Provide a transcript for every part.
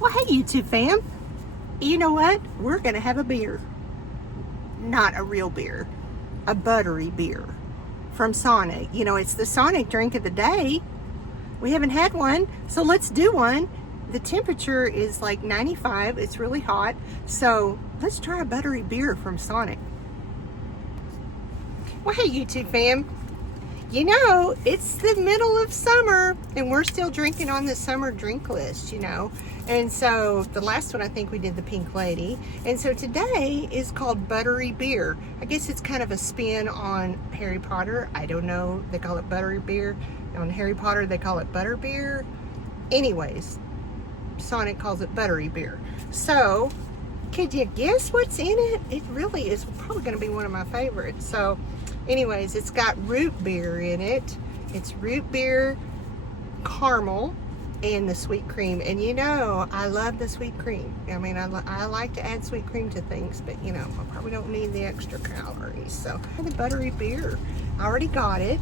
Well, hey, YouTube fam. You know what? We're going to have a beer. Not a real beer. A buttery beer from Sonic. You know, it's the Sonic drink of the day. We haven't had one, so let's do one. The temperature is like 95. It's really hot. So let's try a buttery beer from Sonic. Well, hey, YouTube fam. You know, it's the middle of summer and we're still drinking on the summer drink list, you know. And so the last one, I think we did the Pink Lady. And so today is called Buttery Beer. I guess it's kind of a spin on Harry Potter. I don't know. They call it Buttery Beer. On Harry Potter, they call it Butterbeer. Anyways, Sonic calls it Buttery Beer. So, could you guess what's in it? It really is probably going to be one of my favorites. So, anyways, it's got root beer in it. It's root beer, caramel, and the sweet cream. And you know, I love the sweet cream. I mean, I like to add sweet cream to things, but you know, I probably don't need the extra calories. So, the buttery beer, I already got it.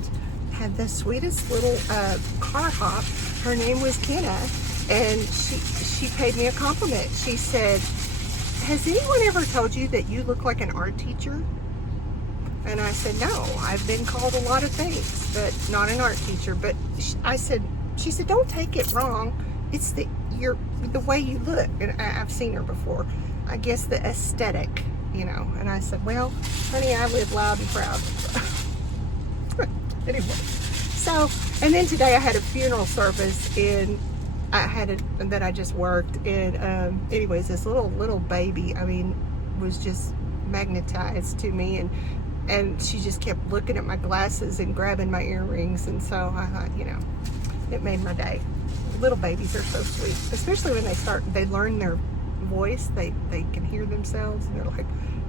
Had the sweetest little car hop. Her name was Kenna, and she paid me a compliment. She said, "Has anyone ever told you that you look like an art teacher?" And I said, "No, I've been called a lot of things, but not an art teacher." But she said, "Don't take it wrong. It's the way you look." And I've seen her before. I guess the aesthetic, you know. And I said, "Well, honey, I live loud and proud." Anyway, so, and then today I had a funeral service that I just worked, and anyways, this little baby, I mean, was just magnetized to me, and she just kept looking at my glasses and grabbing my earrings, and so I thought, you know, it made my day. Little babies are so sweet, especially when they learn their voice, they can hear themselves,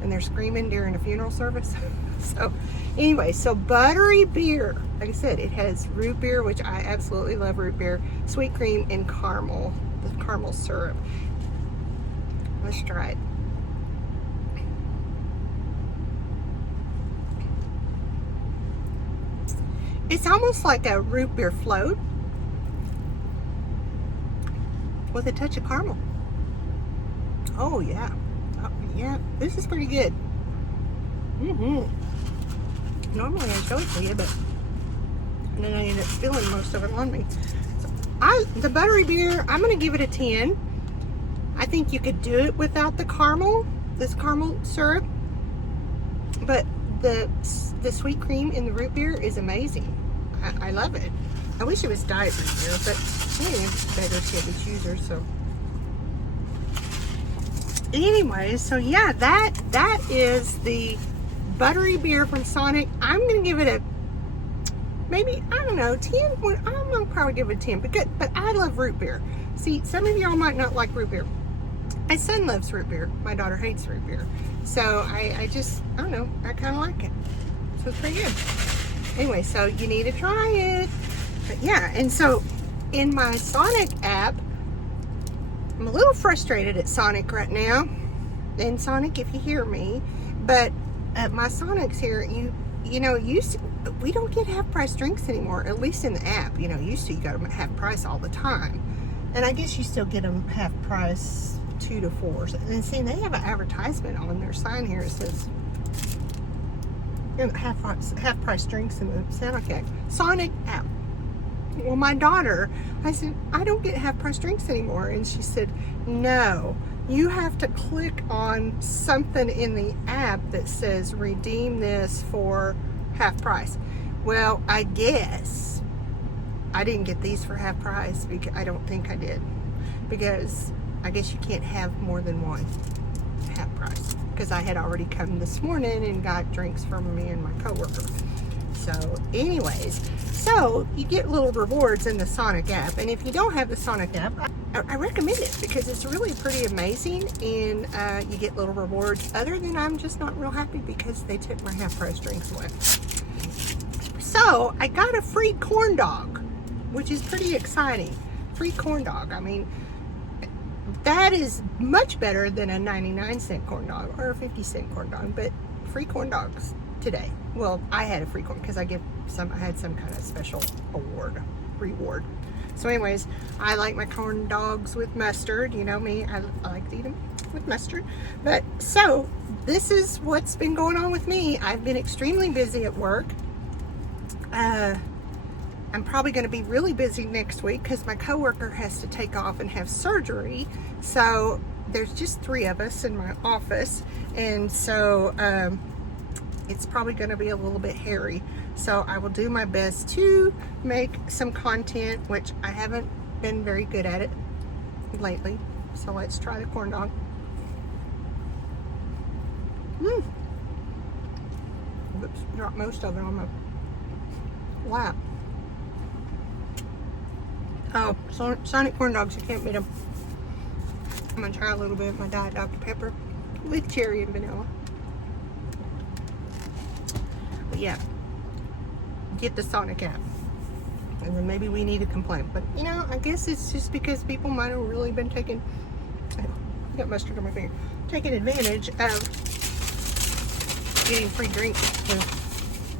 and they're screaming during a funeral service. So anyway, so buttery beer, like I said, it has root beer, which I absolutely love root beer, sweet cream, and caramel, the caramel syrup. Let's try it. It's almost like a root beer float with a touch of caramel. Oh yeah, this is pretty good. Normally I show it to you, and then I end up spilling most of it on me. So the buttery beer, I'm gonna give it a 10. I think you could do it without the caramel, this caramel syrup, but the sweet cream in the root beer is amazing. I love it. I wish it was diet root beer, but it's better to the chooser. So anyways, so yeah, that is the buttery beer from Sonic. I'm gonna give it a maybe, I don't know, 10. I'm gonna probably give it a 10, but I love root beer. See, some of y'all might not like root beer. My son loves root beer. My daughter hates root beer. So I don't know, I kind of like it. So it's pretty good. Anyway, so you need to try it. But yeah, and so in my Sonic app, I'm a little frustrated at Sonic right now. And Sonic, if you hear me, but my Sonics here, you know, we don't get half price drinks anymore, at least in the app. You know, used to you got them half price all the time. And I guess you still get them half price 2 to 4. And see, they have an advertisement on their sign here. It says, you know, half price drinks in the Sonic app. Well, my daughter, I said, "I don't get half price drinks anymore." And she said, "No, you have to click on something in the app that says redeem this for half price." Well, I guess I didn't get these for half price, because I don't think I did, because I guess you can't have more than one half price, because I had already come this morning and got drinks from me and my coworker. So anyways, so you get little rewards in the Sonic app, and if you don't have the Sonic app, I recommend it, because it's really pretty amazing, and you get little rewards. Other than I'm just not real happy because they took my half price drinks away. So I got a free corn dog, which is pretty exciting. Free corn dog. I mean, that is much better than a 99-cent corn dog or a 50-cent corn dog, but free corn dogs today. Well, I had a free corn because I had some kind of special reward. So anyways, I like my corn dogs with mustard. You know me, I like to eat them with mustard. But so this is what's been going on with me. I've been extremely busy at work. I'm probably going to be really busy next week because my coworker has to take off and have surgery. So there's just 3 of us in my office, and so it's probably going to be a little bit hairy. So I will do my best to make some content, which I haven't been very good at it lately. So let's try the corn dog. Oops, dropped most of it on my lap. Oh, Sonic corn dogs, you can't beat them. I'm gonna try a little bit of my Diet Dr. Pepper with cherry and vanilla. But yeah, get the Sonic app. And then maybe we need to complain. But you know, I guess it's just because people might have really been taking, I got mustard on my finger, taking advantage of getting free drinks.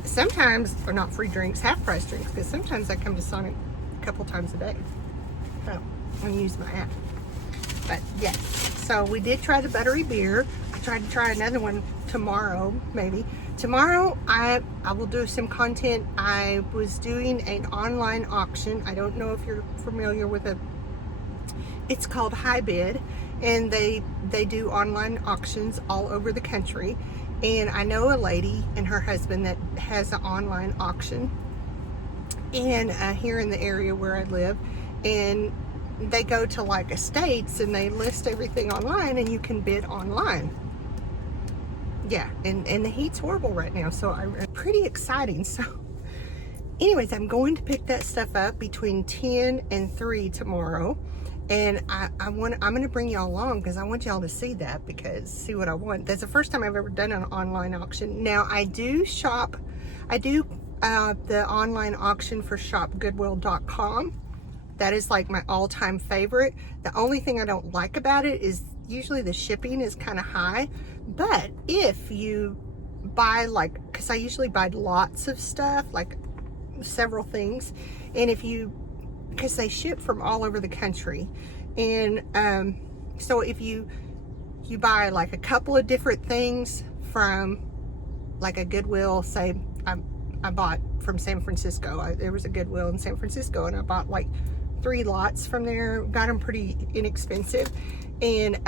Sometimes, or not free drinks, half price drinks, because sometimes I come to Sonic a couple times a day. So and use my app. But yeah, so we did try the buttery beer. I tried to try another one tomorrow, maybe. Tomorrow I will do some content. I was doing an online auction. I don't know if you're familiar with it. It's called High Bid, and they do online auctions all over the country. And I know a lady and her husband that has an online auction, and here in the area where I live, and they go to like estates and they list everything online, and you can bid online. Yeah, and the heat's horrible right now, so I'm pretty exciting. So anyways, I'm going to pick that stuff up between 10 and 3 tomorrow, and I'm going to bring y'all along because I want y'all to see that, because see what I want. That's the first time I've ever done an online auction. Now I do the online auction for shopgoodwill.com. That is like my all-time favorite. The only thing I don't like about it is usually the shipping is kind of high. But if you buy, like, because I usually buy lots of stuff, like several things, and because they ship from all over the country, and so if you buy like a couple of different things from like a Goodwill, say I bought from San Francisco. There was a Goodwill in San Francisco, and I bought like 3 lots from there. Got them pretty inexpensive, and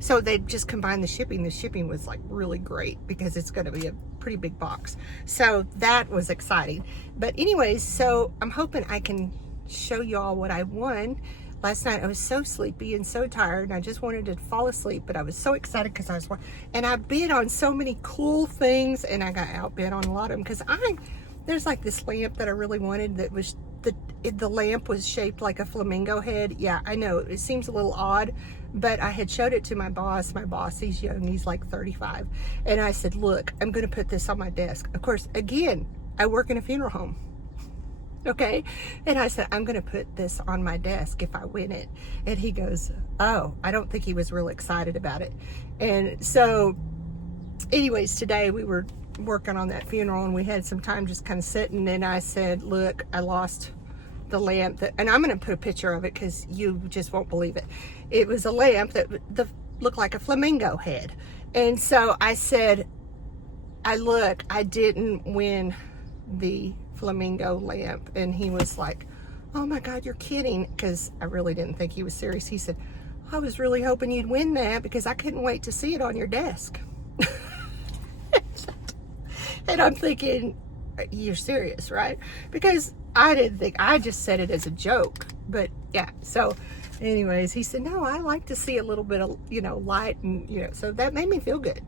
so they just combined the shipping. The shipping was like really great because it's going to be a pretty big box. So that was exciting. But anyways, so I'm hoping I can show y'all what I won. Last night I was so sleepy and so tired, and I just wanted to fall asleep, but I was so excited because and I bid on so many cool things, and I got outbid on a lot of them because there's like this lamp that I really wanted that was, the lamp was shaped like a flamingo head. Yeah, I know it seems a little odd, but I had showed it to my boss. My boss, he's young, he's like 35. And I said, look, I'm going to put this on my desk. Of course, again, I work in a funeral home. Okay. And I said, I'm going to put this on my desk if I win it. And he goes, oh, I don't think he was real excited about it. And so anyways, today we were working on that funeral, and we had some time just kind of sitting, and I said, look, I lost the lamp and I'm going to put a picture of it because you just won't believe it. It was a lamp that looked like a flamingo head. And so I said, I didn't win the flamingo lamp. And he was like, oh my God, you're kidding. Because I really didn't think he was serious. He said, I was really hoping you'd win that because I couldn't wait to see it on your desk. And I'm thinking, you're serious, right? Because I didn't think, I just said it as a joke. But yeah, so anyways, he said, no, I like to see a little bit of, light, and, so that made me feel good.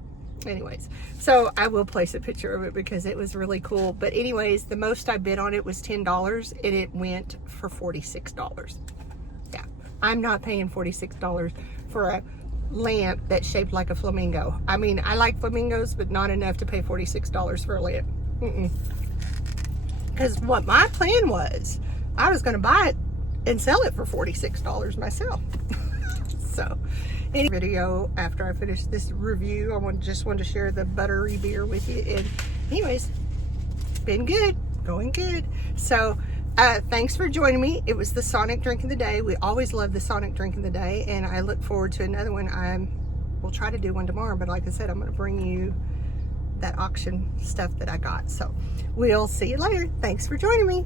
Anyways, so I will place a picture of it because it was really cool. But anyways, the most I bid on it was $10, and it went for $46. Yeah, I'm not paying $46 for a lamp that's shaped like a flamingo. I mean, I like flamingos, but not enough to pay $46 for a lamp. Because what my plan was, I was going to buy it and sell it for $46 myself. So, any video after I finish this review, I just wanted to share the buttery beer with you. And anyways, been good, going good. So thanks for joining me. It was the Sonic Drink of the Day. We always love the Sonic Drink of the Day, and I look forward to another one. We'll try to do one tomorrow, but like I said, I'm going to bring you that auction stuff that I got. So we'll see you later. Thanks for joining me.